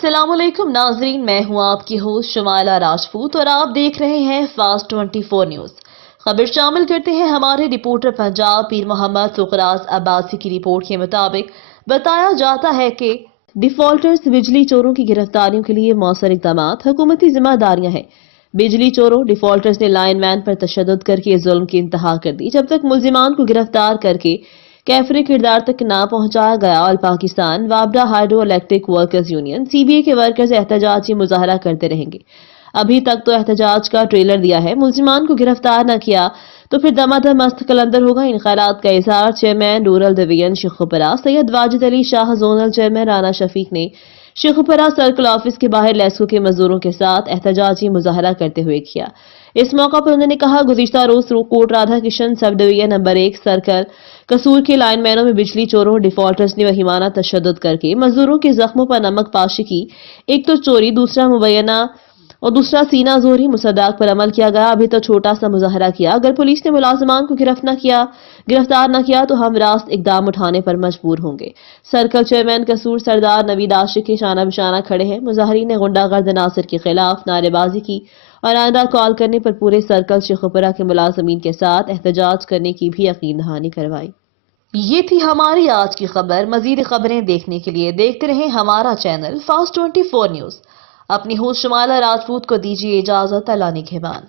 अस्सलाम वालेकुम नाजरीन, मैं हूं आपकी होस्ट शमाइला राजपूत और आप देख रहे हैं फास्ट 24 न्यूज। खबर शामिल करते हैं हमारे रिपोर्टर पंजाब पीर मोहम्मद सुखराज अब्बासी की रिपोर्ट के मुताबिक बताया जाता है कि डिफॉल्टर्स बिजली चोरों की गिरफ्तारियों के लिए मौसर इकदाम हुकूमती जिम्मेदारियां हैं। बिजली चोरों डिफॉल्टर्स ने लाइनमैन पर तशद्दुद करके जुल्म की इंतहा कर दी। जब तक मुल्जिमान को गिरफ्तार करके कैफरे किरदार तक ना पहुंचाया गया और पाकिस्तान वाबडा hydro electric workers union CBA के वर्कर्स एहतजाजी मुजाहरा करते रहेंगे। अभी तक तो एहतजाज का ट्रेलर दिया है, मुल्जिमान को गिरफ्तार न किया तो फिर दमादम मस्त कलंदर होगा। इन ख्यालात का इजहार chairman rural division Sheikhupura Syed Wajid Ali Shah, zonal chairman Rana Shafiq ने शेखुपुरा सर्कल ऑफिस के बाहर लेस्को के मजदूरों के साथ एहतजाजी मुजाहरा करते हुए किया। इस मौका पर उन्होंने कहा, गुज़िश्ता रोज Kot Radha Kishan sub division number 1 circle कसूर के लाइनमैनों में बिजली चोरों डिफॉल्टर्स ने वहीमाना तशद्दुद करके मजदूरों के जख्मों पर नमक पाशी की। एक तो चोरी, दूसरा मुबैना और दूसरा सीना जोरी मुसद्दाक पर अमल किया गया। अभी तो छोटा सा मुजाहरा किया। अगर पुलिस ने मुलाजमान को गिरफ्तार न किया तो हम रास्त इकदाम उठाने पर मजबूर होंगे। सर्कल चेयरमैन कसूर सरदार नवीद आशिक के शाना बिशाना खड़े हैं। मुजाहरीन ने गुंडागर्द नासिर के खिलाफ नारेबाजी की और आइंदा कॉल करने पर पूरे सर्कल शेखुपुरा के मुलाजमीन के साथ एहतजाज करने की भी यकीन दहानी करवाई। ये थी हमारी आज की खबर। मजीद खबरें देखने के लिए देखते रहें हमारा चैनल फास्ट 24 न्यूज। अपनी होस्ट शमाइला राजपूत को दीजिए इजाजत। अल्लाह निगहबान।